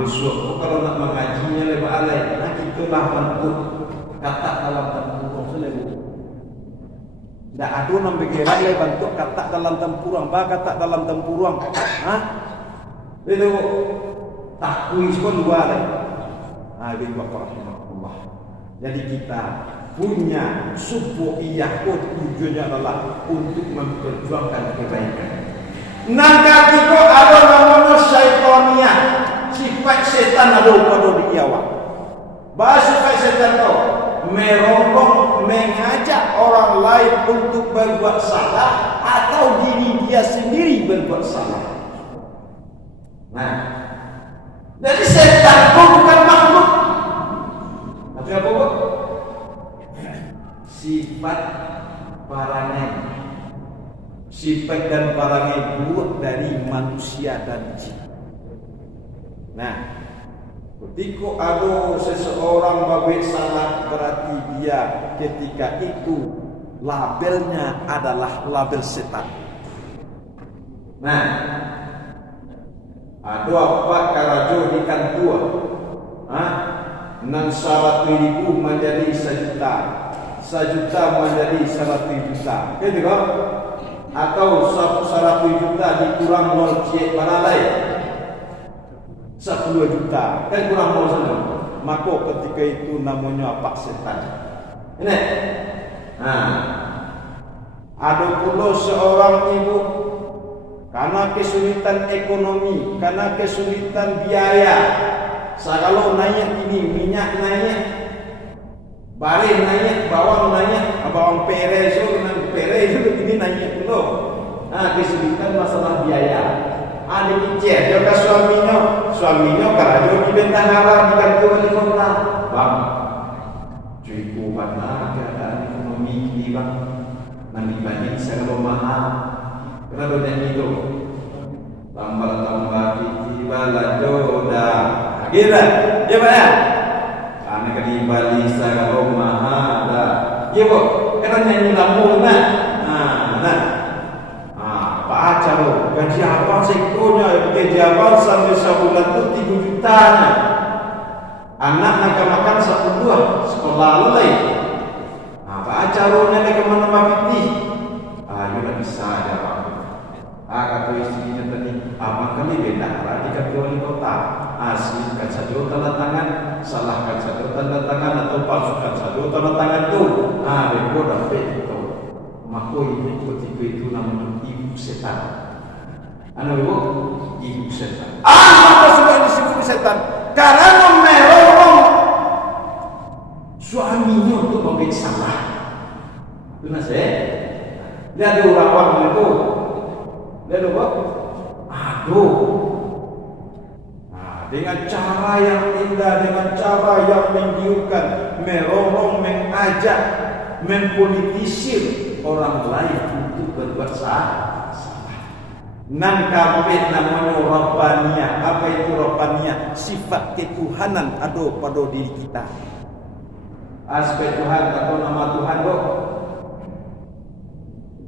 besok kalau nak mengajinya lewat alai, nah itulah bentuk kata dalam tempurung selebu. Tidak ada nak berkira bentuk kata dalam tempurung, bah kata dalam tempurung, itu takui pun dua lagi. Ini bapak rahimahullah. Jadi kita punya subuhiyah tujuannya adalah untuk memperjuangkan kebaikan. Nangka itu ada namanya syaitaniyah, sifat setan ada pada diri awak. Bahasa sifat setan itu merongrong, mengajak orang lain untuk berbuat salah atau diri dia sendiri berbuat salah. Nah, jadi setan itu bukan makhluk. Tapi apa bu? Sifat parangai, sifat dan parangai buruk dari manusia dan jin. Nah, ketika ada seseorang berbuat salah, berarti dia ketika itu labelnya adalah label setan. Nah, ada apa karajo ikan tua? Nan 100.000 menjadi 1 juta, 1 juta menjadi 100 juta. Gitu kan? Atau 100 juta dikurang 0 cik baralai 10 juta, kan kurang 0 sana. Maka ketika itu namanya apa? Setan. Ini. Nah, ada pula seorang ibu karena kesulitan ekonomi, karena kesulitan biaya. Kalau naik ini minyak naik, barang naik, bawang naik, bawang pere so dengan pere itu ini naik dulu. Nah, kesulitan masalah biaya. Ada kicet, juga suaminya kalau di Bentangara di kantor di kota, bang, cukup mana keadaan ekonomi ini bang, nanti banyak saya mahal, kenapa dan itu, tambah tiba lajoda. Kira, ya Pak ya? Karena di Bali saya mahal dah. Ya Bu, kan nyanyi lamun apa aja lo? Gaji apa sekolah? Gaji apa sampai sebulan tu 3 juta. Anak nak makan 1 sekolah lelai. Apa aja lo nak ke mana mati? You nak bisa aja Pak. Kata istrinya tadi, apa kali beda di wali kota? Aslikan saja tanda tangan, salahkan saja tanda tangan atau palsukan saja tanda tangan itu. Bego dapat itu. Maka ini ketika itu namanya ibu setan. Ibu? Ibu setan. Maka sudah disebut setan karena merorong suaminya untuk membuat salah. Benar saya? Lihat orang itu. Lihat apa? Aduh. Dengan cara yang indah, dengan cara yang menggiurkan, merorong, mengajak, mempolitisir orang lain untuk berbuat salah. Nan kabeh namanya Rabbaniyah. Apa itu Rabbaniyah? Sifat ketuhanan ada pada diri kita. Aspek Tuhan atau nama Tuhan kok?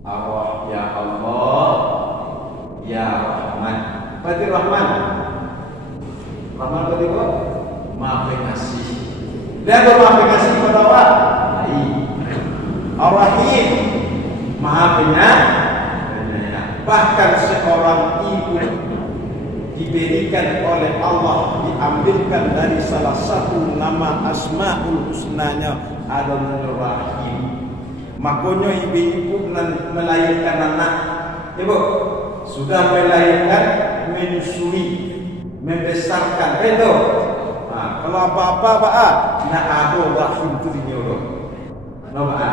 Allah, ya Allah, ya Rahman. Berarti Rahman. Rahman berarti apa? Maha pengasih. Dia maha pengasih kepada Allah. Ar-Rahim, Maha penyayang. Bahkan seorang ibu diberikan oleh Allah, diambilkan dari salah satu nama Asmaul Husnanya adalah Rahim. Makanya ibu melahirkan anak, ibu sudah melahirkan, menyusui, membesarkan, itu. Kalau apa-apa, nak ada rahim tu dinyuruh. Nama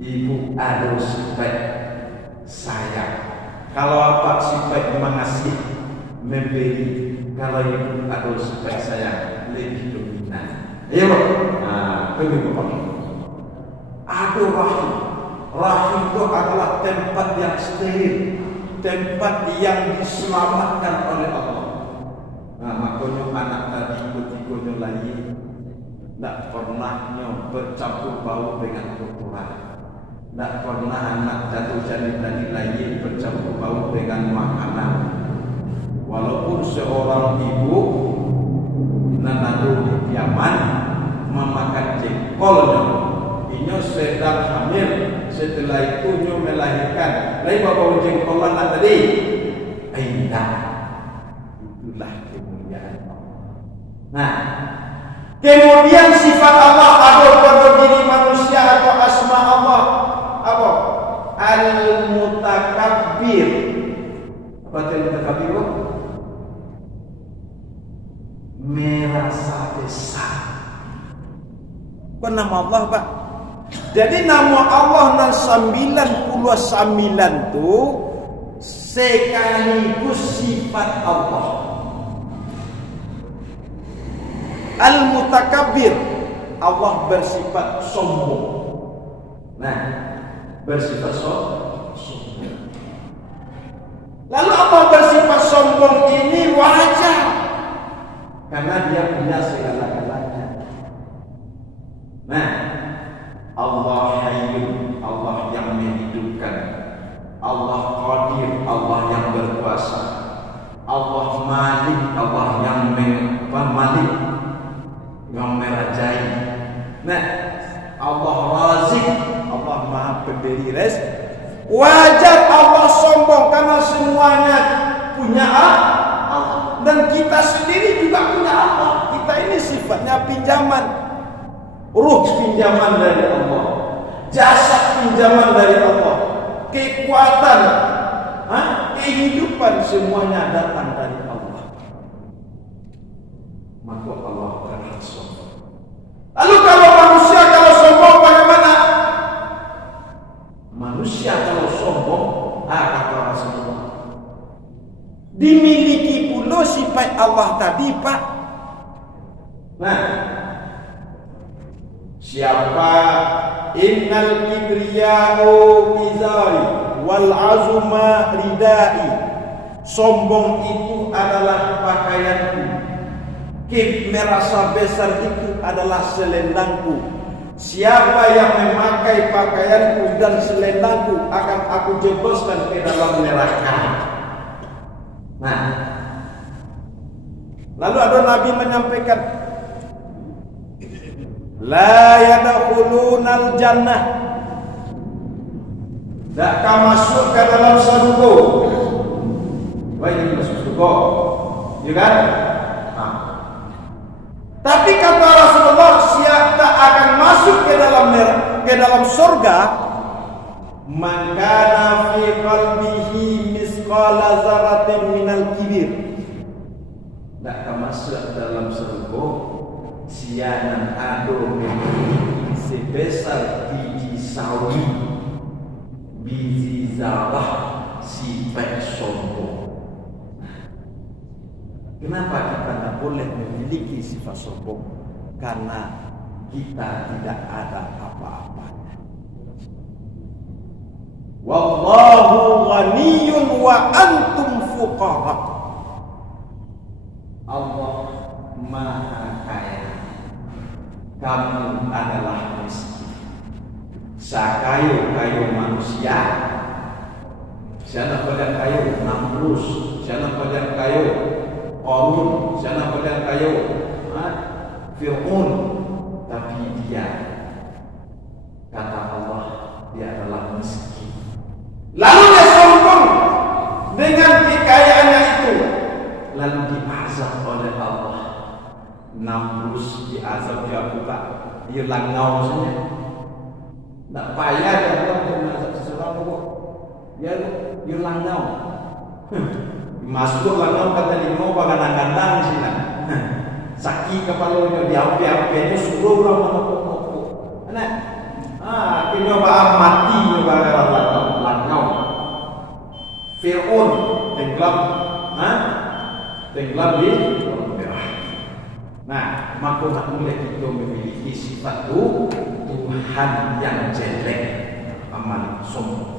ibu ada sifat sayang. Kalau apa sifat mengasihi, memberi. Kalau ibu ada sifat sayang, lebih dominan. Ayo, begitu Pak. Ada rahim. Rahim itu adalah tempat yang steril, tempat yang diselamatkan oleh Allah. Makanya anak tadi ketika lahir tidak pernahnya bercampur bau dengan kotoran. Tidak pernah anak jatuh janin dari lahir bercampur bau dengan makanan. Walaupun seorang ibu nanadu di Yaman memakan jengkolnya, inyo sedang hamil, setelah itu inyo melahirkan. Lain bawa jengkolan tadi. Indah. Itulah kemuliaan Allah. Nah, kemudian sifat Allah ada pada diri manusia atau asma Allah apa? Al-Mutakabbir. Apa itu Al-Mutakabbir? Merasa besar. Bukan nama Allah, Pak. Jadi nama Allah nan 99 tu sekaligus sifat Allah. Al-Mutakabbir, Allah bersifat sombong. Nah, bersifat sombong. Lalu apa bersifat sombong ini wajar, karena dia punya segala-galanya. Nah, Allah Hayyun, Allah yang menghidupkan, Allah Qadir, Allah yang berkuasa, Allah Malik, Allah yang Malik, yang merajai. Nah, Allah Razik, Allah Maha Pemberi rezeki. Wajar Allah sombong karena semuanya punya Allah, dan kita sendiri juga punya Allah. Kita ini sifatnya pinjaman, ruh pinjaman dari Allah, jasad pinjaman dari Allah, kekuatan, kehidupan semuanya datang dari Allah. Maka Allah berhak sombong. Lalu kalau manusia kalau sombong bagaimana? Manusia kalau sombong, kata Rasulullah, dimiliki pula sifat Allah tadi, Pak. Nah, siapa innal kibriya'u izari wal azuma ridai, sombong itu adalah pakaianku, merasa besar itu adalah selendangku. Siapa yang memakai pakaianku dan selendangku akan aku jebloskan ke dalam neraka. Nah, lalu ada Nabi menyampaikan, la yadkhulunal jannah, tak akan masuk ke dalam surga. Baik, masuk surga, ya kan? Tapi kata Rasulullah, siapa tak akan masuk ke dalam surga, man kana fi qalbihi misqala dzarratin minal kibir. Tak akan masuk dalam surga sianan ado memiliki sebesar biji sawi, biji zarah, sifat sombong. Kenapa kita tidak boleh memiliki sifat sombong? Karena kita tidak ada apa-apanya. Wallahu ghaniyun wa antum fuqara. Allah Maha Kaya, kamu adalah miskin. Sakayo-kayo manusia, siapa pada kayo Namrus, siapa pada kayo Qarun, siapa pada kayo Fir'aun, tapi dia, kata Allah, dia adalah miskin. Lalu dia sombong dengan kekayaannya itu, lalu diazab oleh Allah. Namrus diazab dia buta, dia langau saja. Tak payah dia untuk mengazab seseorang kok. Dia langau. Masuk langau kata dia mau bagandang-gandang sini. Sakit kepalanya diampe-ampenya suruh orang menopok-nopok. Nah, penyobaan mati nyoba langau. Fir'aun tenggelam, tenggelam di laut merah. Nah, maka nak mulai kita memiliki sifat itu Tuhan yang jelek, amal sombong.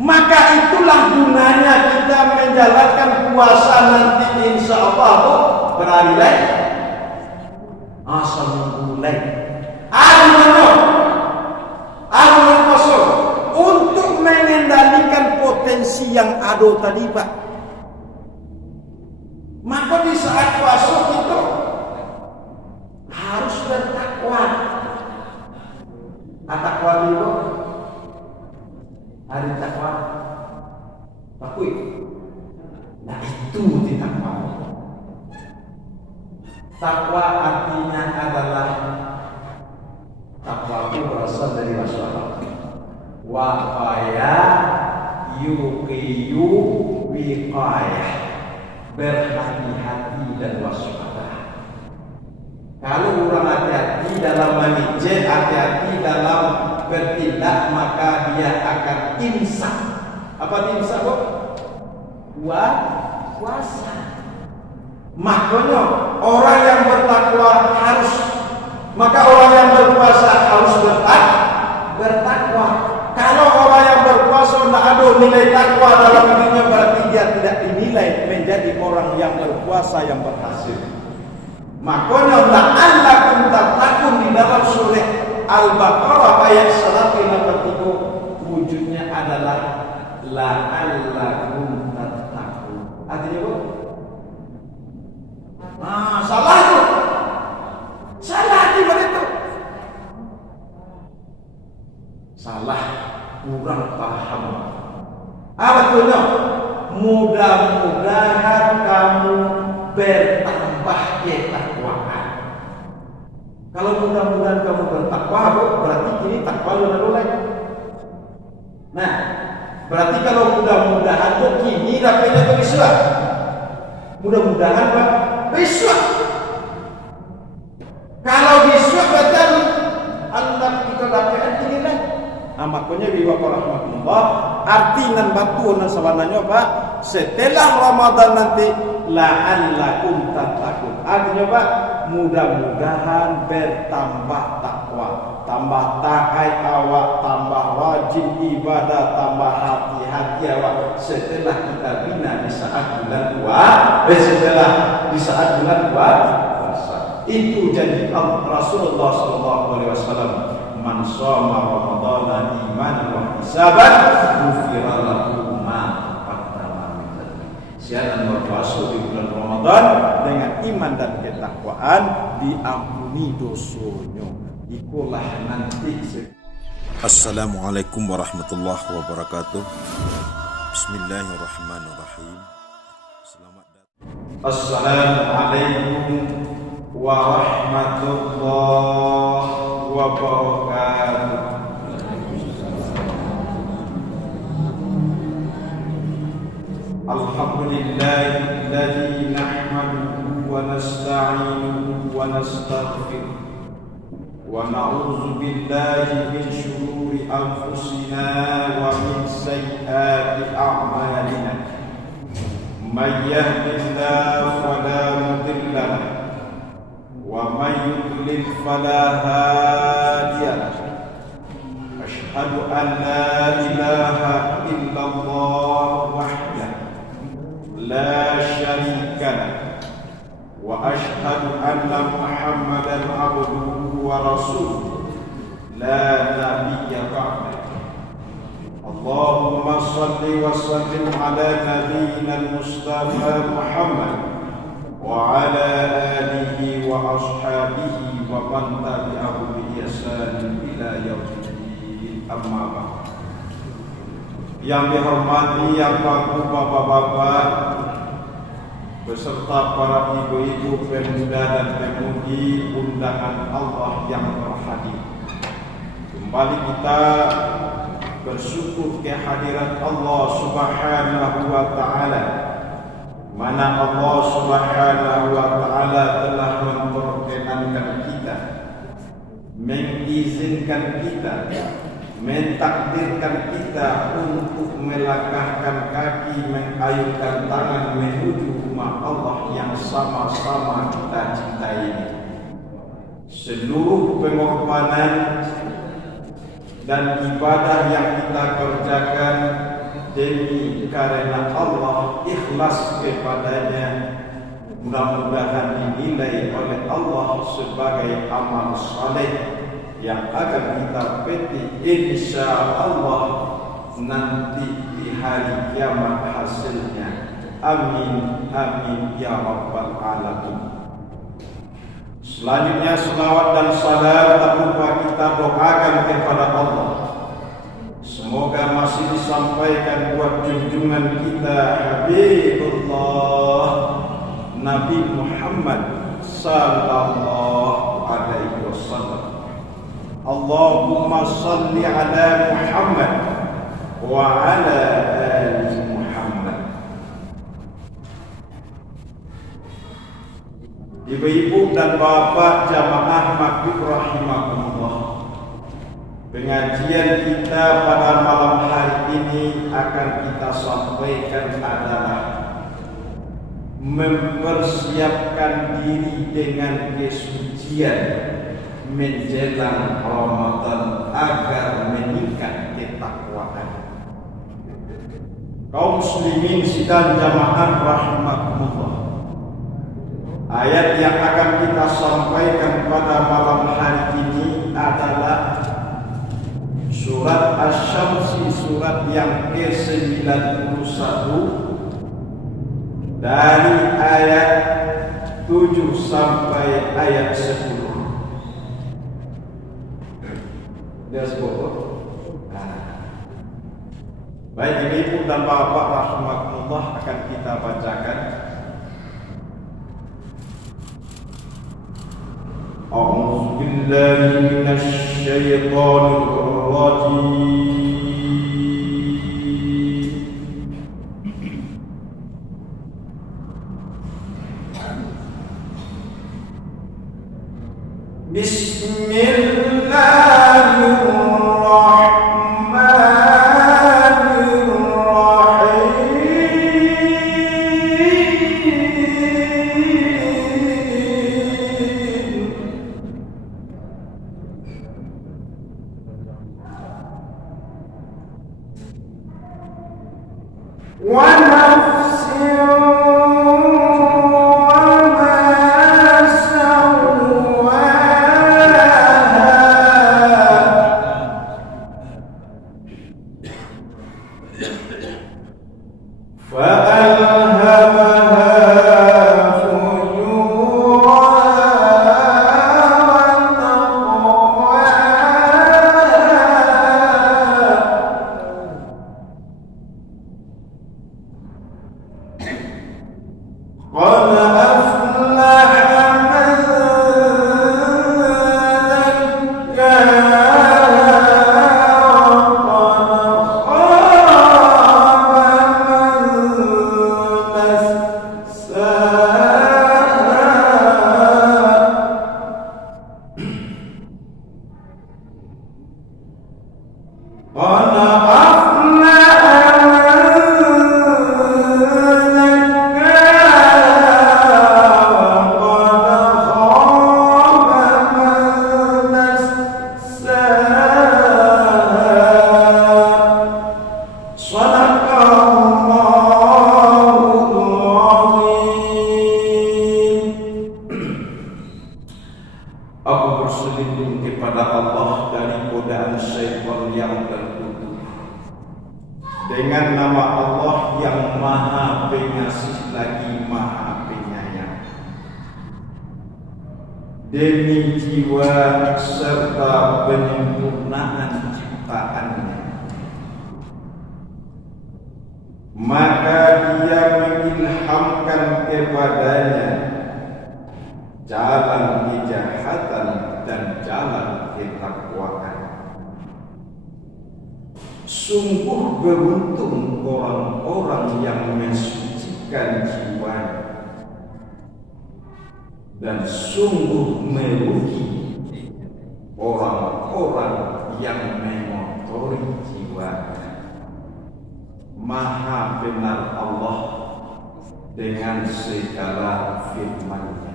Maka itulah gunanya kita menjalankan puasa nanti insya Allah berhari lain. Asal mulai. Amal kosong untuk mengendalikan potensi yang ada tadi, Pak. takwa. Takwa artinya adalah takwa itu berasal dari bahasa Arab. Waqaya yuqiyu wiqayah, berhati-hati dan waspada. Kalau orang hati-hati dalam manajer, hati-hati dalam bertindak, maka dia akan insaf. Apa insaf, kok? Puasa. Makanya orang yang bertakwa harus, maka orang yang berpuasa harus bertakwa. Kalau orang yang berpuasa tidak ada nilai takwa dalam dirinya, berarti dia tidak dinilai menjadi orang yang berpuasa yang berhasil. Makanya la'allakum tattaqun di dalam surah Al-Baqarah ayat 183 wujudnya adalah la'allakum tattaqun. Artinya apa? Salah itu. Salah artinya itu. Salah, kurang paham. Betulnya, mudah-mudahan kamu bertambah ketakwaan. Kalau mudah-mudahan kamu bertakwa, berarti kini takwa lu mulai. Nah, berarti kalau mudah-mudahan kok kini dapatnya tuh bisa. Mudah-mudahan Pak bisa. Kalau bisa berarti Allah kita dapatkan kini lah. Makanya biwa rahmatullah arti nan batu nan sawananya Pak, setelah Ramadan nanti la'allakum tattaqun. Artinya Pak, mudah-mudahan bertambah takwa, tambah takai awak, tambah wajib ibadah, tambah hati-hati awak setelah kita bina di saat bulan setelah di saat bulan puasa. Itu janji Rasulullah SAW. Man shoma Ramadhana imanan wa ihtisaban ghufira lahu ma taqaddama min dhanbi. Siapa yang berpuasa di bulan Ramadan dengan iman dan ketakwaan, diampuni dosanya. Ikulah nanti. Assalamualaikum warahmatullahi wabarakatuh. Bismillahirrahmanirrahim. Selamat datang. Assalamualaikum warahmatullahi wabarakatuh. Alhamdulillahilladzi nahmaduhu wa nasta'inuhu wa nastaghfiruh wa na'udzu billahi min shururi anfusina wa min sayyiati a'malina. May yahdihillahu fala mudilla lahu ومن يضلل فلا هادي له. أشهد أن لا إله إلا الله وحده لا شريك له وأشهد أن محمدا عبده ورسوله لا نبي بعده. اللهم صل وسلم على نبينا المصطفى محمد وعلى آله وأصحابه ومن تبعه بإحسان إلى يوم الدين. Amma ba'd. Yang dihormati yang bapak-bapak beserta para ibu-ibu, pemuda dan pemudi undangan Allah yang berhadir. Kembali kita bersyukur kehadiran Allah Subhanahu wa taala, mana Allah Subhanahu wa taala telah memperkenankan kita, mengizinkan kita, mentakdirkan kita untuk melangkahkan kaki, mengayunkan tangan menuju rumah Allah yang sama-sama kita cintai. Seluruh pengorbanan dan ibadah yang kita kerjakan demi karena Allah, ikhlas kepadanya, mudah-mudahan dinilai oleh Allah sebagai amal saleh yang akan kita petik insya Allah nanti di hari kiamat hasilnya. Amin amin ya rabbal alamin. Selanjutnya selawat dan salam tak lupa kita doakan kepada Allah, semoga masih disampaikan buat junjungan kita Habibullah Nabi Muhammad sallallahu alaihi wasallam. Allahumma salli ala Muhammad wa ala ali Muhammad. Ibu-ibu dan bapak jamaah maghrib rahimakumullah, pengajian kita pada malam hari ini akan kita sampaikan adalah mempersiapkan diri dengan kesucian menjelang Ramadan agar meningkat ketakwaan. Kaum muslimin sidang jamaah rahimakumullah, ayat yang akan kita sampaikan pada malam hari ini adalah surat Asy-Syamsi, surat yang ke-91 dari ayat 7 sampai ayat 10. Dia sebut. Baik ibu dan bapak rahimakumullah, akan kita bacakan. A'udzu billahi minasy syaithanir rajim. Dengan nama Allah yang Maha Pengasih lagi Maha Penyayang, demi jiwa serta penyempurnaan ciptaannya, maka Dia mengilhamkan kepadanya jalan kejahatan dan jalan ketakwaan. Sungguh beruntung orang-orang yang mensucikan jiwanya, dan sungguh merugi orang-orang yang mengotori jiwanya. Maha benar Allah dengan segala firman-Nya.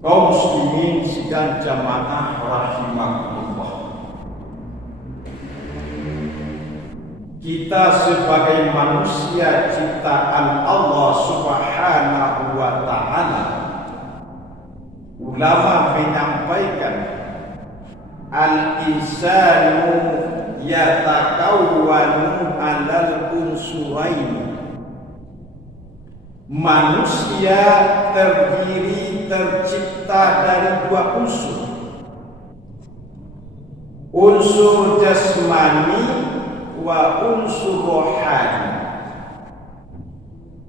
Kaum muslimin sidang jamaah rahimakumullah, kita sebagai manusia ciptaan Allah Subhanahu wa ta'ala, ulama menyampaikan al-insanu yatakawwanu alal unsuraini. Manusia tercipta dari dua unsur. Unsur jasmani wa unsur rohani.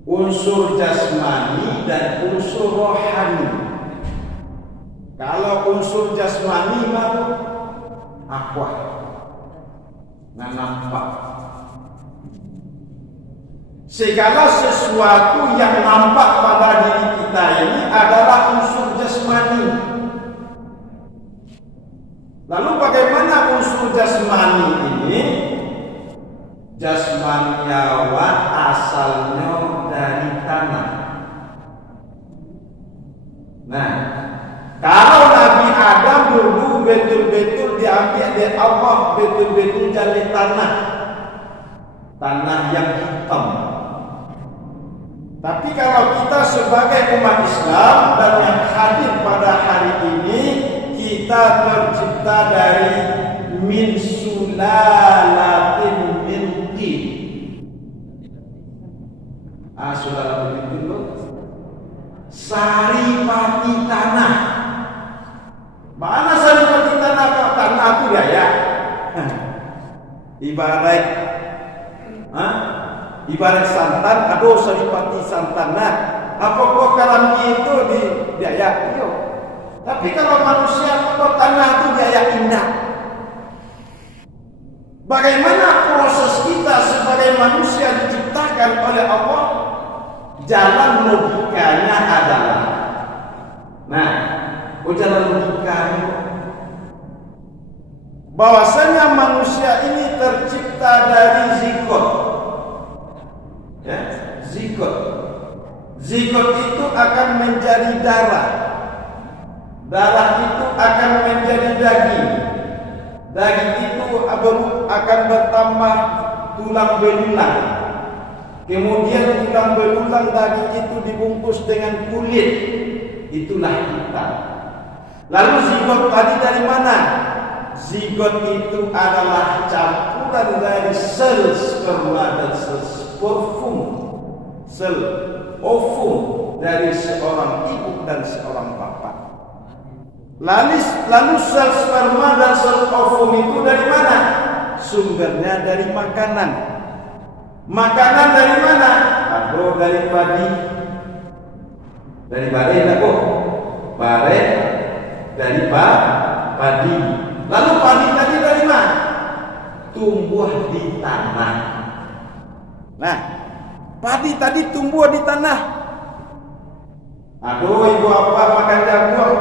unsur jasmani dan unsur rohani. Kalau unsur jasmani mah aqua, nah nampak. Segala sesuatu yang nampak pada diri kita ini adalah unsur jasmani. Lalu bagaimana unsur jasmani ini? Jasmaniawan asalnya dari tanah. Nah, kalau Nabi Adam dulu betul-betul diambil dari Allah, betul-betul dari tanah yang hitam. Tapi kalau kita sebagai umat Islam dan yang hadir pada hari ini, kita tercipta dari min sulalatin min tin. Saudara begitu loh. Saripati tanah. Mana saripati tanah? Tanah itu ya. Ibarat santan, aduh saripati santan. Nah, apakah kalamnya itu di Dayak? Iya. Tapi kalau manusia kok tanah itu Dayak indah. Bagaimana proses kita sebagai manusia diciptakan oleh Allah? Jalan logikanya adalah, jalan logikanya bahwasanya manusia ini tercipta dari zigot. Ya, zigot. Zigot itu akan menjadi darah. Darah itu akan menjadi daging. Daging itu akan bertambah tulang belulang. Kemudian tulang belulang daging itu dibungkus dengan kulit. Itulah kita. Lalu zigot tadi dari mana? Zigot itu adalah campuran dari sel sperma dan sel ovum dari seorang ibu dan seorang bapak. Lalu sel sperma dan sel ovum itu dari mana? Sumbernya dari makanan. Makanan dari mana? Aduh, dari padi. Dari bare kok? Bare dari padi. Lalu padi tadi dari mana? Tumbuh di tanah. Nah, padi tadi tumbuh di tanah. Aduh, ibu apa makan jagung?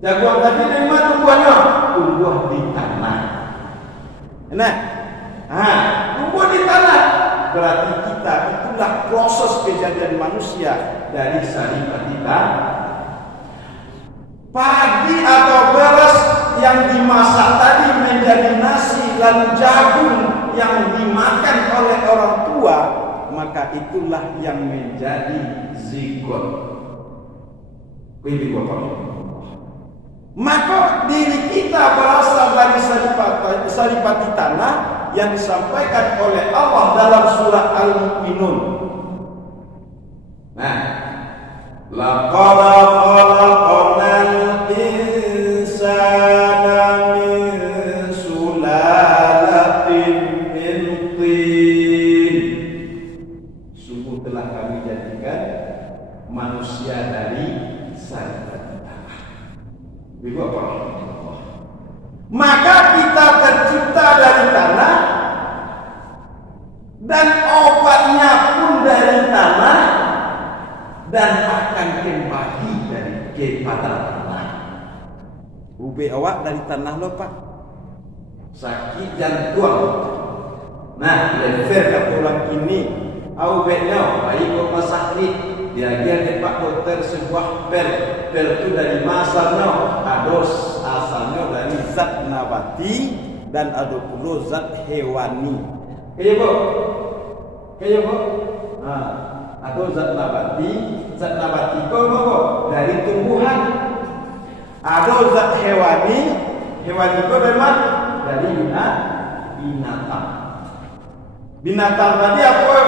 Jagung tadi dari mana tumbuhnya? Tumbuh di tanah. Tumbuh di tanah. Berarti kita itulah proses kejadian manusia dari saripati tanah. Padi atau beras yang dimasak tadi menjadi nasi, lalu jagung yang dimakan oleh orang tua, maka itulah yang menjadi zigot. Maka diri kita berasal dari saripati tanah yang disampaikan oleh Allah dalam surah Al-Mu'minun. Laqad khalaqnal insana min sulalatin min tin. Sungguh telah kami jadikan manusia dari saripati tanah. Ibu apa? Maka kita tercipta dari tanah dan obatnya pun dari tanah dan akan kembali kepada tanah. Ube awak dari tanah lo pak. Sakit jantung. Lever ke pulang ini. Ubenya baik rumah sakit. Dia pak dokter sebuah pel itu dari masalnya, asalnya dari zat nabati dan ada pula zat hewani. Kayak bu, ada zat nabati kok dari tumbuhan. Ada zat hewani kok dari mana? Dari binatang. Binatang tadi apa?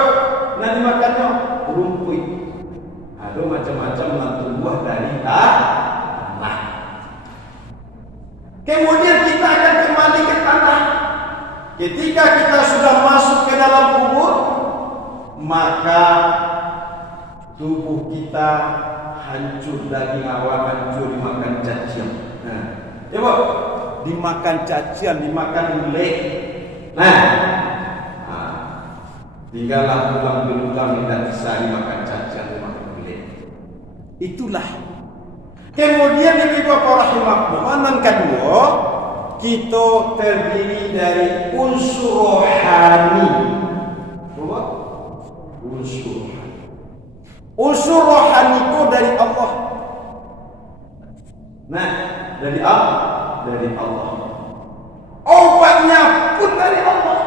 Nanti makannya rumput. Ada macam-macam tumbuh dari tanah. Kemudian kita akan kembali ke tanah. Ketika kita sudah masuk ke dalam kubur, maka tubuh kita hancur, daging awak hancur dimakan cacian. Nah, coba dimakan cacian, dimakan ulek. Nah, tinggallah tulang belulang tidak bisa dimakan cacian, dimakan ulek. Itulah. Kemudian ibu bapak rahimahullah, yang kedua, kita terdiri dari unsur rohani. Apa? Unsur rohani. Unsur rohani itu dari Allah. Nah, dari apa? Dari Allah. Obatnya pun dari Allah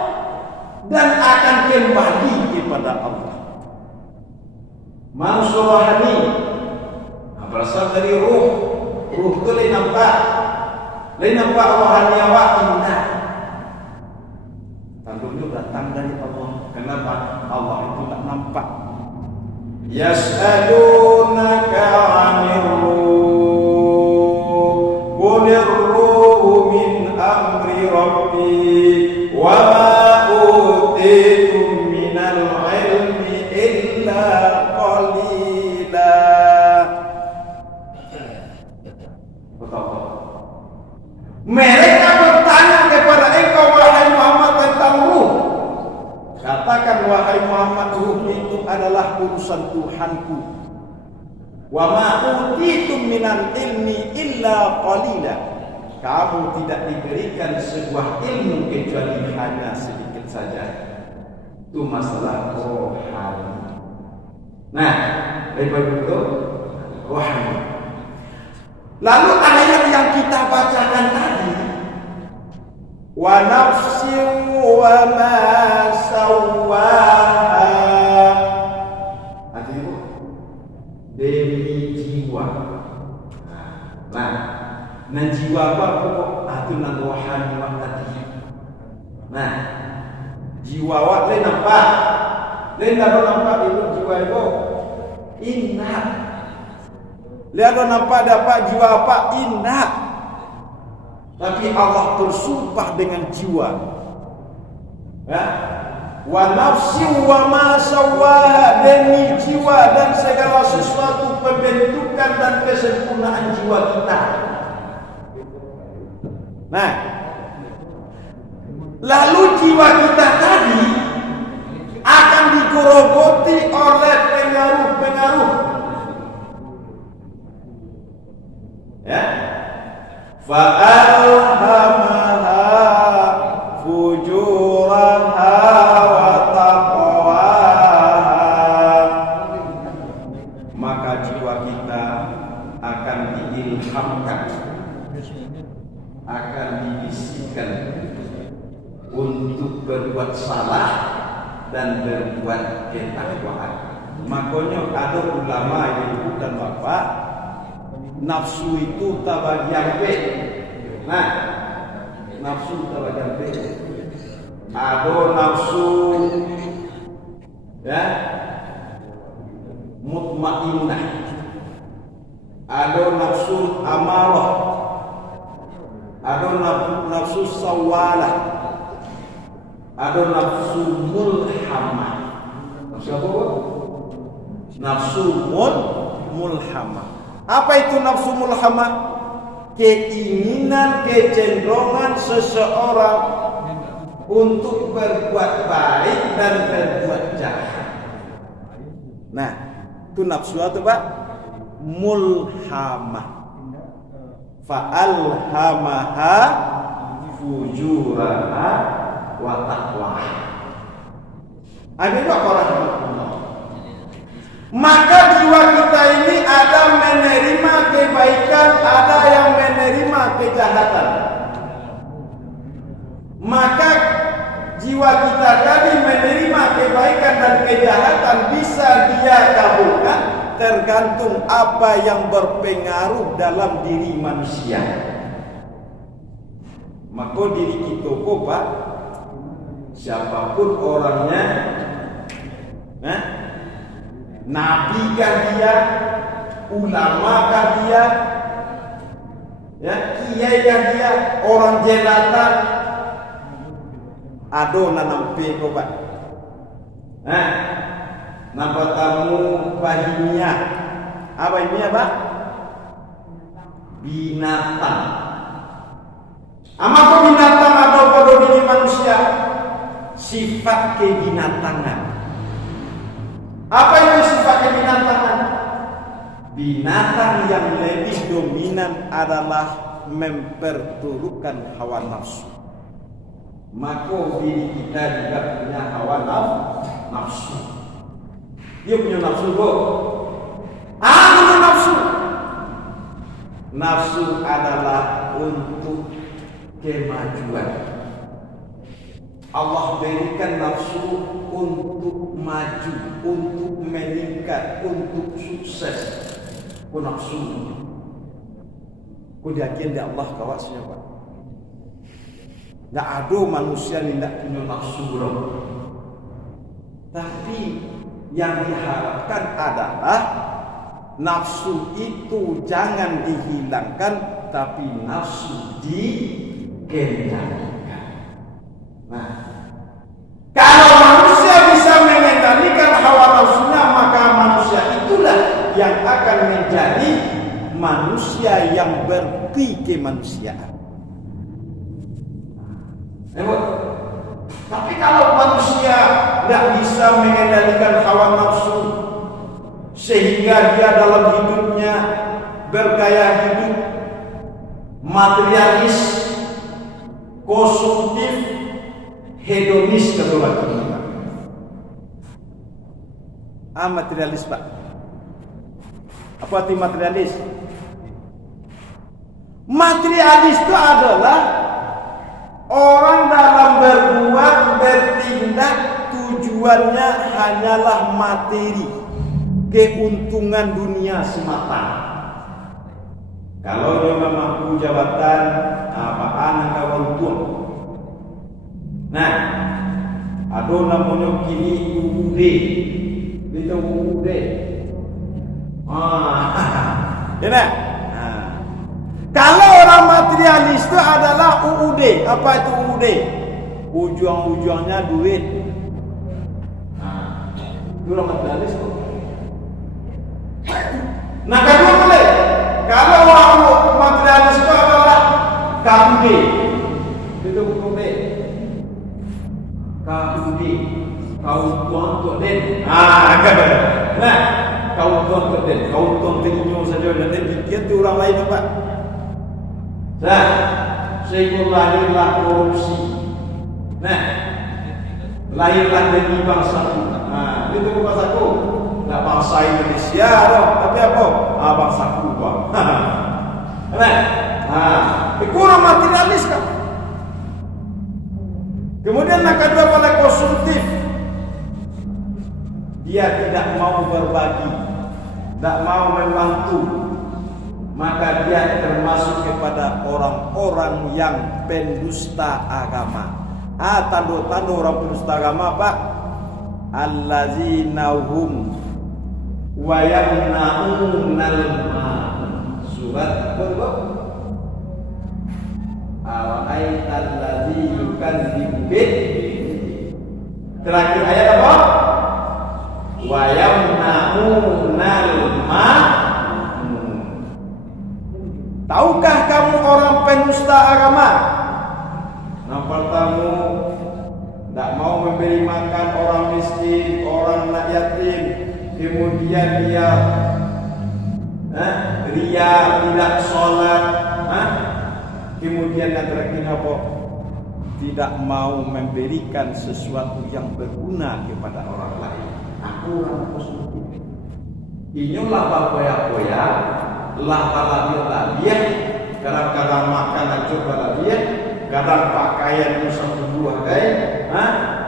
dan akan kembali kepada Allah. Unsur rohani berasal dari ruh. Ruh itu lain nampak rohani awak indah. Tentunya datang dari Allah. Kenapa? Allah itu tak nampak. Yas'alunaka 'anir ruh, qulir ruhu min amri rabbi, wa ma utitum minal ilmi illa qalila. Mereka bertanya kepada engkau wahai Muhammad tentang ruh. Katakan wahai Muhammad, ruh itu adalah urusan Tuhanku. Wa ma utitum minal ilmi illa qalila. Kamu tidak diberikan sebuah ilmu kecuali hanya sedikit saja. Itu masalah rohani. Nah, daripada itu rohani. Lalu ayat yang kita bacakan tadi, wa nafsin wa ma sawwaha, artinya demi jiwa. Nah, jiwa apa pokok? Itu nan rohani wa tadi. Nah, jiwa wa lain nampak. Lain nampak itu jiwa itu indah. Lihat nampak dapat jiwa apa? Indah. Tapi Allah bersumpah dengan jiwa. Ya. Wa nafsi wa ma sawwaha, demi jiwa dan segala sesuatu pembentukan dan kesempurnaan jiwa kita. Nah, lalu jiwa kita tadi akan digerogoti oleh pengaruh-pengaruh. Ya, fa'alhamaha fujuraha wa taqwaha, maka jiwa kita akan diilhamkan, akan dibisikkan untuk berbuat salah dan berbuat ketakwaan. Makanya ada ulama yang bukan bapak, nafsu itu tabagian B. Nah, nafsu tabagian B. Ada nafsu ya mutmainnah, ada nafsu amarah, ada nafsu sawalah, ada nafsu mulhamah. Nafsu apa? Nafsu mulhamah. Apa itu nafsu mulhamah? Keinginan, kecenderungan seseorang untuk berbuat baik dan berbuat jahat. Nah, itu nafsu atau Pak? Mulhamah. Fa'alhamaha fujuraha wa taqwaha. Ada apa orang? Maka jiwa kita ini ada menerima kebaikan, ada yang menerima kejahatan. Maka jiwa kita tadi menerima kebaikan dan kejahatan bisa dia kabulkan, tergantung apa yang berpengaruh dalam diri manusia. Maka diri kita kok Pak, siapapun orangnya, nabikah dia, ulamakah dia, ya, kiaikah dia, orang jelata, ado nanampe kok Pak. Nampak tamu bahimiyah. Apa ini apa? Binatang. Apa binatang atau pada diri manusia? Sifat kebinatangan. Apa itu sifat kebinatangan? Binatang yang lebih dominan adalah memperturutkan hawa nafsu. Maka diri kita juga punya hawa nafsu. Dia punya nafsu kok. Punya nafsu. Nafsu adalah untuk kemajuan. Allah berikan nafsu untuk maju, untuk meningkat, untuk sukses. Ku nafsu. Ku yakin di Allah kawasnya Pak. Tak ada manusia yang tidak punya nafsu bro. Tapi yang diharapkan adalah nafsu itu jangan dihilangkan, tapi nafsu dikendalikan. Nah, kalau manusia bisa mengendalikan hawa nafsunya, maka manusia itulah yang akan menjadi manusia yang berarti kemanusiaan. Tapi kalau manusia tidak bisa mengendalikan hawa nafsu sehingga dia dalam hidupnya bergaya hidup materialis, konsumtif, hedonis kalau kita. Materialis Pak. Apa arti materialis? Materialis itu adalah orang dalam berbuat, bertindak tujuannya hanyalah materi, keuntungan dunia semata. Kalau dia mampu jabatan, apaan kawan tuan. Nah, ada namanya kini UUD. Kita UUD. Ya nah. Kalau orang materialis itu adalah UUD. Apa itu UUD? Ujung-ujungnya duit. Itu orang materialis kok. Nah, kedua boleh. Kalau orang materialis itu adalah KUD. Itu UUD. KUD. Kau tuan tok den. Nah, kau tuan tok den. Kau tuan telinyo saja dan pikir tu orang lain Pak. Nah, sehingga lahirlah korupsi. Nah, lahirlah dari bangsaku. Nah, itu bukan bangsaku. Tidak bangsa Indonesia dong. Tapi apa? Bangsaku Pak. Nah, kurang materialis kan. Kemudian yang kedua pada konsumtif. Dia tidak mau berbagi, tidak mau membantu. Maka dia termasuk kepada orang-orang yang pendusta agama. Tanda-tanda orang pendusta agama Pak. Allazina hum wa yamna'unal ma'un. Surat berapa? Ara'aital ladzi yukadzibu terakhir ayat apa? Wa yamna'unal ma'un. Tahukah kamu orang pendusta agama? Nampak kamu tidak mau memberi makan orang miskin, orang anak yatim, kemudian dia ria, tidak sholat, kemudian yang terakhir apa? Tidak mau memberikan sesuatu yang berguna kepada orang lain. Aku orang positif. Inilah bapoya-poya, labia, kadang-kadang makan aja balabia, kadang pakaian itu satu dua gay,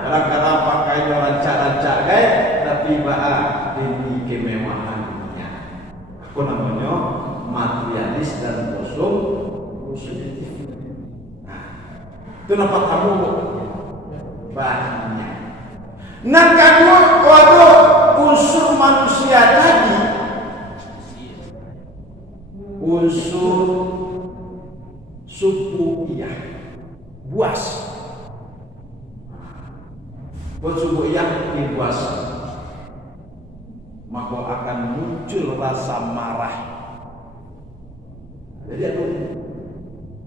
kadang-kadang pakaian rancak-rancak gay, tapi demi kemewahannya. Aku namanya materialis dan positif. Itu nampak kamu banyak. Nah, kedua, waduh, unsur manusia tadi, unsur subuhiyah, buas. Buat subuhiyah ini buas. muncul rasa marah. Jadi ada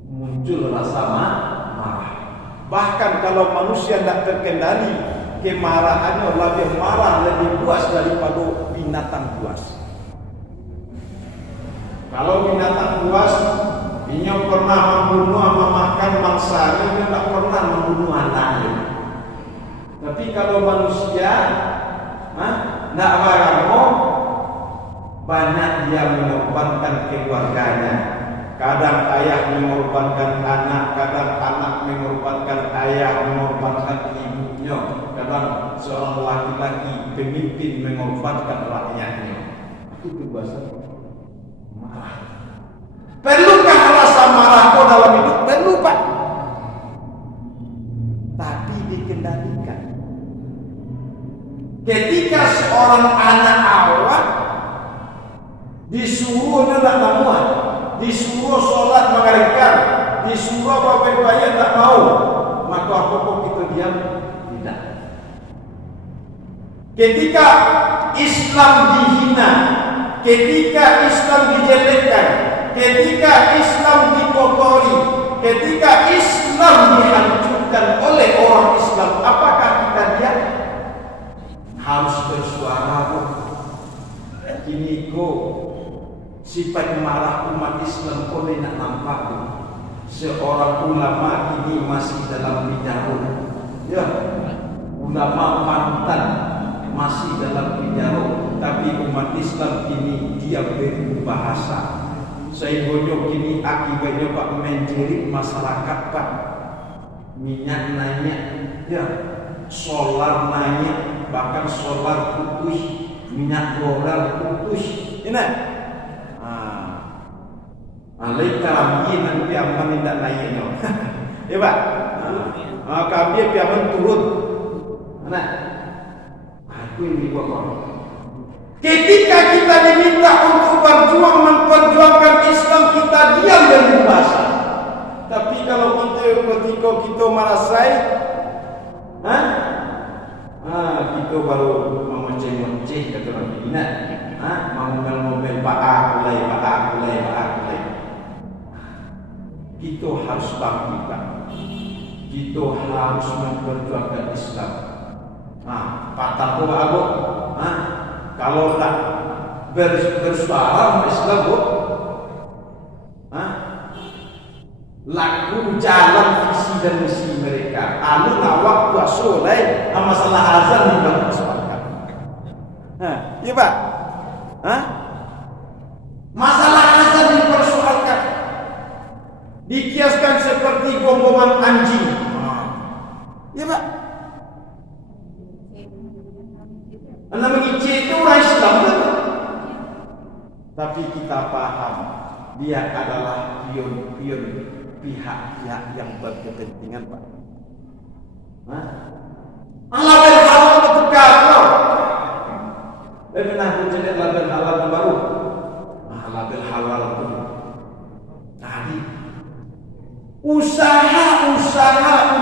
muncul rasa marah. Bahkan kalau manusia tidak terkendali kemarahannya, lebih marah, lebih buas daripada binatang buas. Kalau binatang buas, dia pernah membunuh, memakan mangsanya, dia tidak pernah membunuh anaknya. Tapi kalau manusia, tidak marah, banyak dia mengorbankan keluarganya. Kadang ayah mengorbankan anak, kadang anak mengorbankan ayah, mengorbankan ibunya. Kadang seorang laki-laki pemimpin mengorbankan rakyatnya. Itu kebiasaan marah. Perlukah rasa marah kau dalam hidup? Perlu, Pak. Tapi dikendalikan. Ketika seorang anak awak disuruhnya tidak muat, disuruh sholat mengerikan, disuruh berbayar tak mau, maka apa kita diam? Tidak. Ketika Islam dihina, ketika Islam dijelekkan, ketika Islam dikotori, ketika Islam dihancurkan oleh orang Islam, apakah kita diam? Harus bersuara. Kini sifat marah umat Islam oleh nak nampak. Seorang ulama kini masih dalam penjara. Ya, ulama mantan masih dalam penjara, tapi umat Islam kini dia berbahasa. Sehingga kini akibatnya Pak menjerit masyarakat, Pak. Minyak naik, ya, solar naik, bahkan solar putus, minyak goreng putus. Ini. Alai kami nanti aman tidak naiknya. Ya Pak. Kami aman turun. Mana? Aku ini buat. Ketika kita diminta untuk berjuang memperjuangkan Islam, kita diam dan berbahasa. Tapi kalau ketika kita merasai, kita baru memeceh-meceh kata orang Bina. Ngomel-ngomel baak mulai. Kita harus bangkit, Pak. Kita harus memperjuangkan Islam. Patah ko bago. Kalau tak bersuara Islam, laku jalan visi dan misi mereka. Alu nawak puasa lain, masalah azan tidak persoalkan. Iya Pak. Masalah azan dipersoalkan. Dikiaskan seperti gonggongan anjing. Ya Pak. Anda mengicik itu orang Islam, betul? Tapi kita paham dia adalah pion-pion pihak-pihak yang berkepentingan, Pak. Label halal betul kau. Pernah menjadi label halal yang baru. Label halal itu. Tadi usaha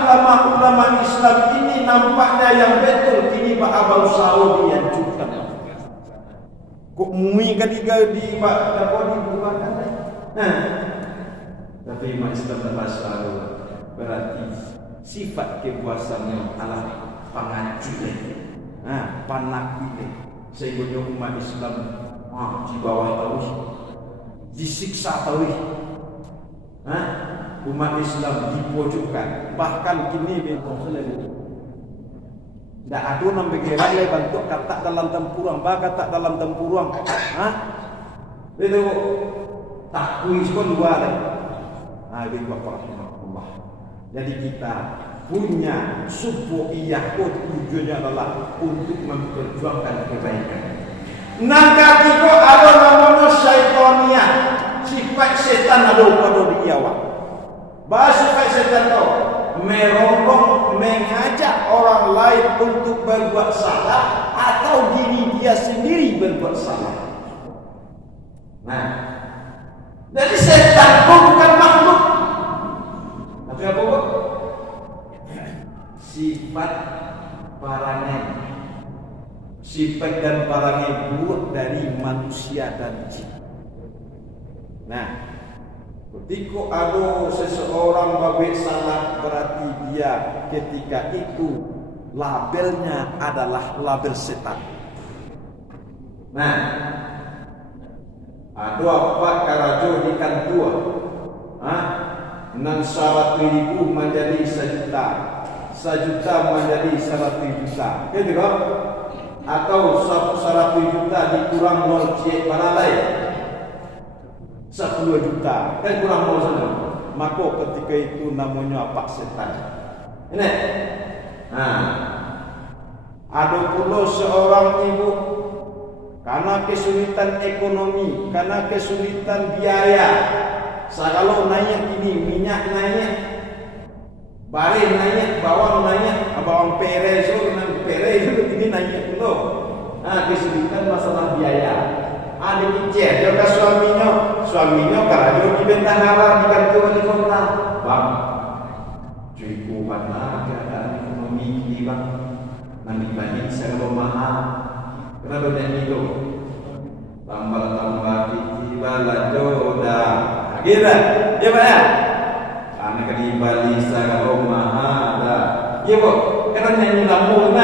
ulama-ulama Islam ini nampaknya yang betul kini Pak Abang Saud dihancurkan. Kok mui ketiga di Pak dapat dibubarkan? Tapi umat Islam telah selalu berarti sifat kekuasaannya adalah pengacune, panakile, sehingga umat Islam di bawah terus, disiksa terus. Umat Islam dipojokkan, bahkan kini bentuk selalu tidak ada nama bergerak bentuk kata dalam tempurang, kata dalam tempurang, itu takui pun luar. Itu Allah. Jadi kita punya subuhiyah, tujuannya adalah untuk memperjuangkan kebaikan. Nangka tiga ada namanya syaitaniyah, sifat setan ada pada di awal. Bahasa sifat setan itu merongrong, mengajak orang lain untuk berbuat salah atau diri dia sendiri berbuat salah. Jadi setan itu bukan makhluk. Tapi apa? Sifat paranoid, sifat dan barangnya buat dari manusia dan jin. Nah, ketika ada seseorang babek salah, berarti dia ketika itu labelnya adalah label setan. Nah, ada apa karajo ikan dua? Nang 100.000 menjadi 1 juta, 1 juta menjadi 100 juta. Gitu kan? Atau 100 juta dikurang 0 cek baralai 10 juta, kan kurang 0 saja. Maka ketika itu namanya apa? Setan. Ini. Nah, ada pula seorang ibu karena kesulitan ekonomi, karena kesulitan biaya. Kalau naik ini minyak naik, barang naik, bawang naik, bawang pere so dengan pere itu ini naik pula. Nah, kesulitan masalah biaya. Ada kicet, juga suaminya karajo di bendahara di kantor di kota. Bang, cukup mana keadaan ekonomi ini bang? Nanti banyak saya mahal. Kenapa dan itu? Tambah tiba lajoda. Gitu, ya Pak ya? Karena di Bali saya mahal. Ya Bu, karena nyanyi lamun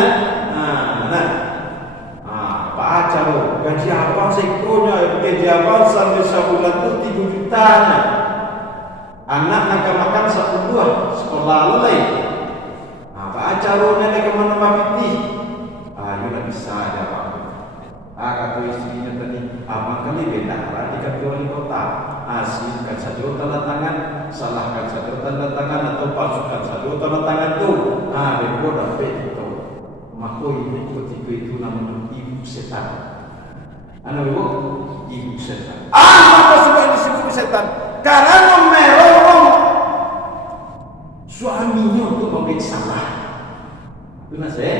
Pak Aca lo, gaji apa sekolah, gaji apa sampai sebulan itu 3 juta. Anak nak makan 1-2 sekolah lelai. Pak Aca lo nak kemana piti? Ayo nak bisa ada Pak. Kata istrinya tadi, abang kami beda di kantor wali kota. Hasilkan satu tanda tangan, salahkan satu tanda tangan atau palsukan satu tanda tangan tu. Beko dapat itu. Maka ibu ketika itu namanya ibu setan. Anak ibu, ibu setan. Maka sebab disebut setan karena merorong suaminya untuk membuat salah. Benar saya?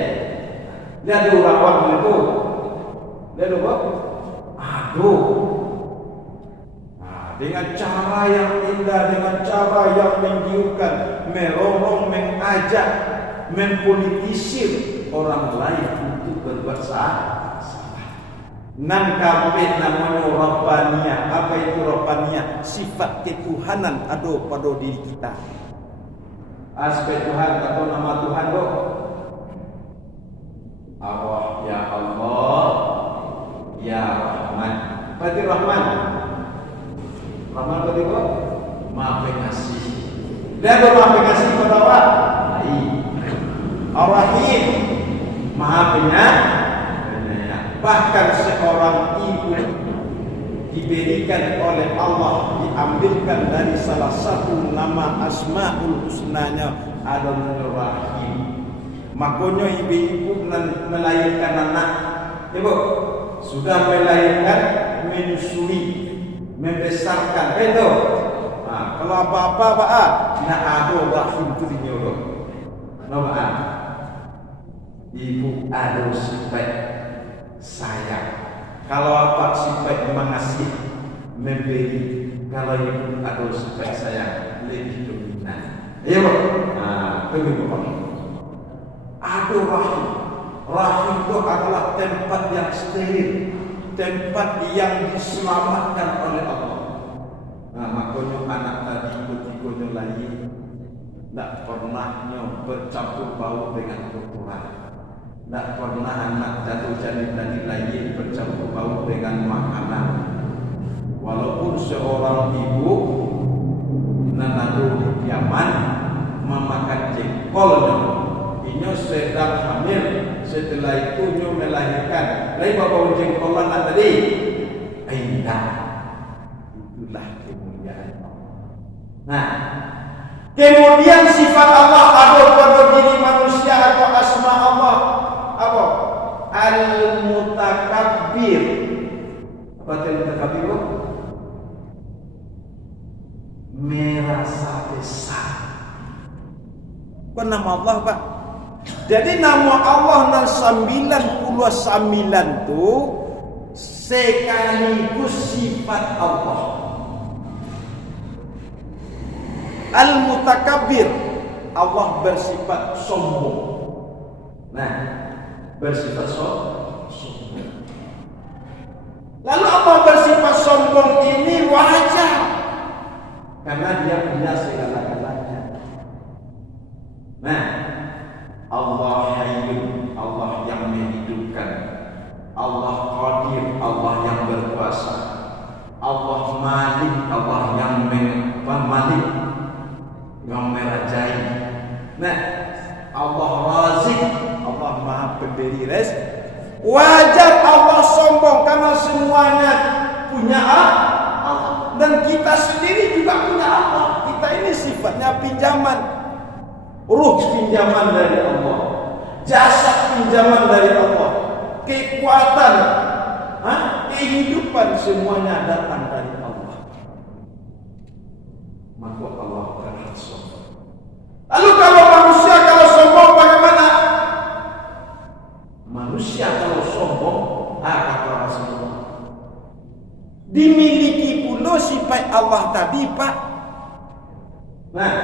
Lihat ada orang itu. Lihat apa? Aduh. Dengan cara yang indah, dengan cara yang menggiurkan, merorong, mengajak, mempolitisir orang lain untuk berbuat salah. Nan kabeh namanya Rabbaniyah. Apa itu Rabbaniyah? Sifat ketuhanan ada pada diri kita. Aspek Tuhan atau nama Tuhan kok? Allah, ya Allah, ya Rahman. Berarti Rahman. Rahman berarti apa? Maha pengasih. Dia maha pengasih kepada apa? Ar-Rahim, maha penyayang. Bahkan seorang ibu diberikan oleh Allah, diambilkan dari salah satu nama Asmaul Husnanya adalah Rahim. Makanya ibu melahirkan anak, ibu sudah melahirkan, menyusui, membesarkan, itu. Kalau apa-apa, nak ada rahim tu dinyuruh. Nama ibu ada sifat sayang. Kalau apa sifat mengasihi, memberi. Kalau ibu ada sifat sayang, lebih dominan. Iya bu. Begitu pak. Ada rahim. Rahim itu adalah tempat yang steril, tempat yang diselamatkan oleh Allah. Makanya anak tadi ketikanya lagi tidak pernahnya bercampur bau dengan kotoran. Tidak pernah anak jatuh janin tadi lagi bercampur bau dengan makanan. Walaupun seorang ibu nanadu di Yaman memakan jengkolnya, ini sedang hamil, setelah itu dia melahirkan. Lain bawa jengkolan tadi, indah. Itulah kemuliaan Allah. Nah, kemudian sifat Allah ada pada diri manusia atau asma Allah apa? Al-Mutakabbir. Apa itu Mutakabbir? Merasa besar. Apa nama Allah Pak? Jadi nama Allah nan 99 tu sekaligus sifat Allah. Al-Mutakabbir, Allah bersifat sombong. Nah, bersifat sombong. Lalu apa bersifat sombong ini wajar, karena dia punya segala-galanya. Nah, Allah Hayyun, Allah yang menghidupkan, Allah Qadir, Allah yang berkuasa, Allah Malik, Allah yang Malik, yang merajai. Nah, Allah Razik, Allah Maha Pemberi rezeki. Wajar Allah sombong karena semuanya punya Allah, dan kita sendiri juga punya Allah. Kita ini sifatnya pinjaman, ruh pinjaman dari Allah, jasad pinjaman dari Allah, kekuatan, kehidupan semuanya datang dari Allah. Maka Allah akan sombong. Lalu kalau manusia kalau sombong bagaimana? Manusia kalau sombong, kata Rasulullah, dimiliki pula sifat Allah tadi, Pak. Nah,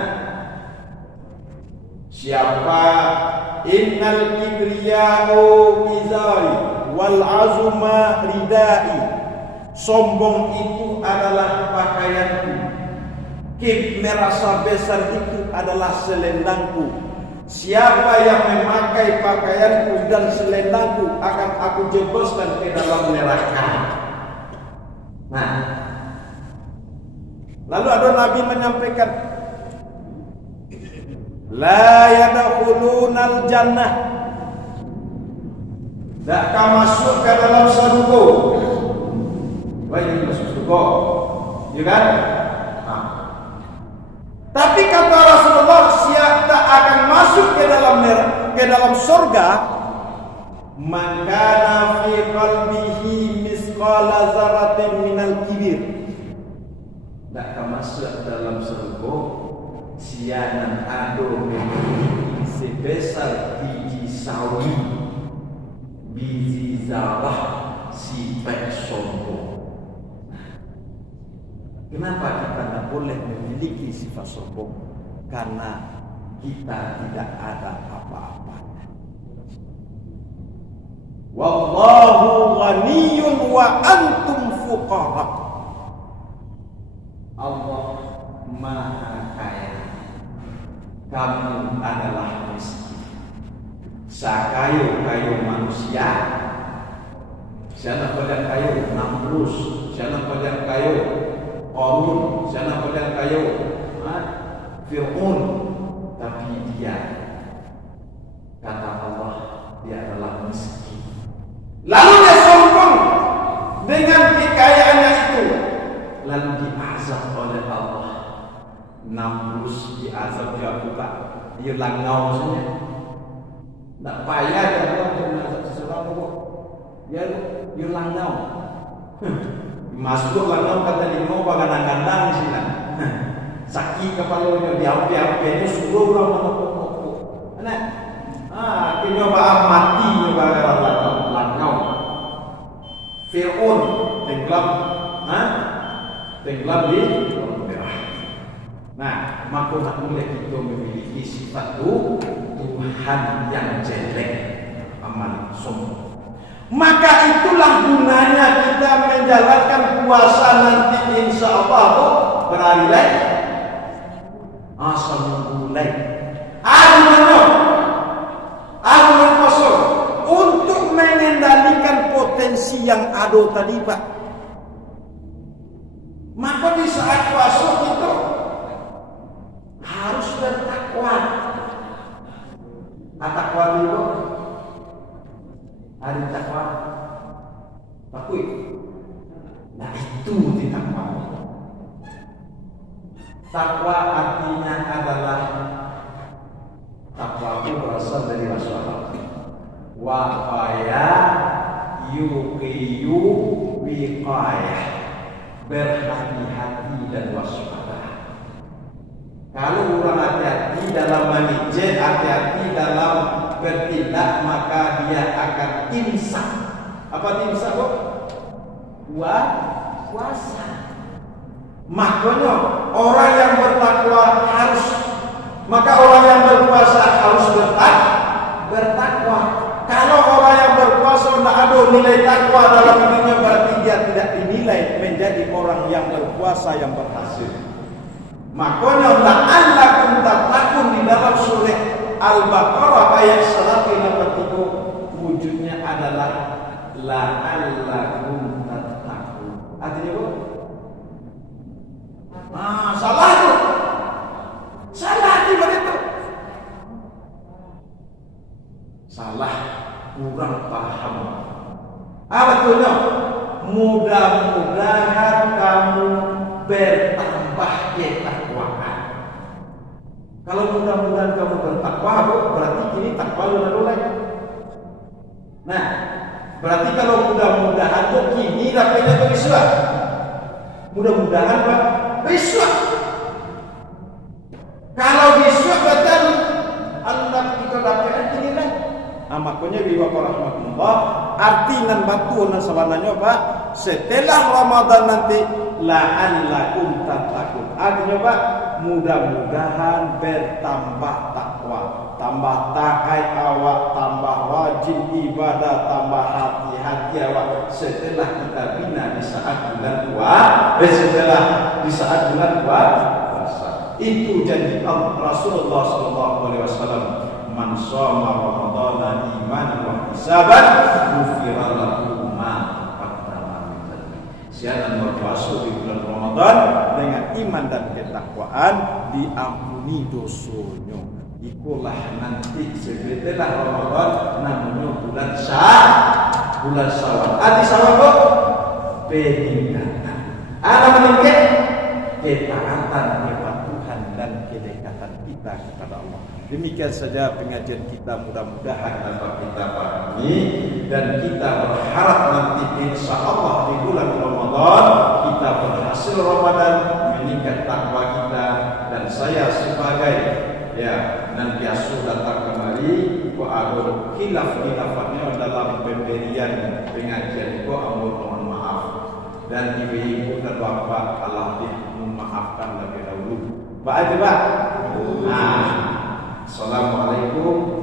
siapa innal kibriya'u izari wal azuma ridai, sombong itu adalah pakaianku, merasa besar itu adalah selendangku. Siapa yang memakai pakaianku dan selendangku akan aku jebloskan ke dalam neraka. Nah, lalu ada Nabi menyampaikan, la yadkhulunal jannah, tak akan masuk ke dalam surga. Baik, ini masuk surga, ya kan? Tapi kata Rasulullah, siapa tak akan masuk ke dalam surga, maka fi qalbihi misqala dzarratin minal kibir. Tak akan masuk dalam surga sianan ado memiliki sebesar biji sawi, biji zarah sifat sombong. Kenapa kita tidak boleh memiliki sifat sombong? Karena kita tidak ada apa-apanya. Wallahu ghaniyun wa antum fuqara. Allah Maha Kaya, kamu adalah miskin. Sakayo-kayo manusia, siapa pada kayo Namrus, siapa pada kayo Qarun, siapa pada kayo Fir'aun, tapi dia, kata Allah, dia adalah miskin. Lalu dia sombong dengan kekayaannya itu, lalu diazab oleh Allah. Namrus diazab dia buka, dia langau saja. Tak payah dia untuk mengazab seseorang kok. Dia langau. Masuk langau kata dia mau bagandang-gandang di sini. Sakit kepalanya, diampe-ampenya suruh orang menopok-nopok. Nah, nyoba mati nyoba langau. Fir'aun tenggelam di Laut Merah. Nah, maka tak boleh kita memiliki sifat Tuhan yang jelek, amal sombong. Maka itulah gunanya kita menjalankan puasa nanti insya Allah berhari lain. Asal mulai Aduh kosong untuk mengendalikan potensi yang ada tadi, Pak. Maka di saat puasa itu harus bertakwa. Takwa dulu. Ada takwa. Takut. Nah itu takwa. Takwa artinya adalah, takwa itu berasal dari bahasa Arab. Waqaya yuqiyu wiqayah, berhati-hati dan waspada. Kalau orang hati-hati dalam manijah, hati-hati dalam bertindak, maka dia akan imsak. Apa imsak kok? Puasa. Makanya orang yang bertakwa harus, maka orang yang berpuasa harus bertakwa. Kalau orang yang berpuasa tidak ada nilai takwa dalam hidupnya, berarti dia dia tidak dinilai menjadi orang yang berpuasa yang berhasil. Makanya la'allakum tattaqun di dalam surah Al-Baqarah ayat 183 wujudnya adalah la'allakum tattaqun. Artinya apa? Salah tu. Salah akibat itu. Salah, kurang paham. Betulnya? Mudah-mudahan kamu bertambah ketakwaan. Kalau mudah-mudahan kamu bertakwa, berarti kini takwa lu mulai. Nah, berarti kalau mudah-mudahan tuh kini dapatnya tuh bisa. Mudah-mudahan Pak, bisa. Kalau bisa betul anak kita dapat kini lah. Makanya biwa rahmatullah arti nan batu nan sabananya Pak, setelah Ramadan nanti la'allakum tattaqun. Artinya Pak, mudah-mudahan bertambah takwa, tambah takai awak, tambah rajin ibadah, tambah hati-hati awak setelah kita bina di saat bulan setelah di saat bulan puasa. Itu janji Rasulullah SAW. Man shoma ramadhana imanan wa ihtisaban ghufira lahu ma taqaddama min dhanbi. Siapa yang berpuasa di bulan Ramadan dengan iman dan ketakwaan diampuni dosanya. Ikulah nanti setelah Ramadan namanya bulan Syawal. Arti Syawal kok peningkatan. Ada meningkat ketaatan, kepatuhan dan kedekatan kita kepada Allah. Demikian saja pengajian kita, mudah-mudahan dapat kita pahami dan kita berharap nanti insya Allah di bulan Ramadan kita berhasil Ramadan, meningkat takwa kita. Dan saya sebagai nantiasa datang kembali ko ada khilaf-khilafannya dalam pemberian pengajian ko, mohon maaf, dan ibu-ibu dan bapak Allah memaafkan lebih dahulu. Baik, Pak. Assalamualaikum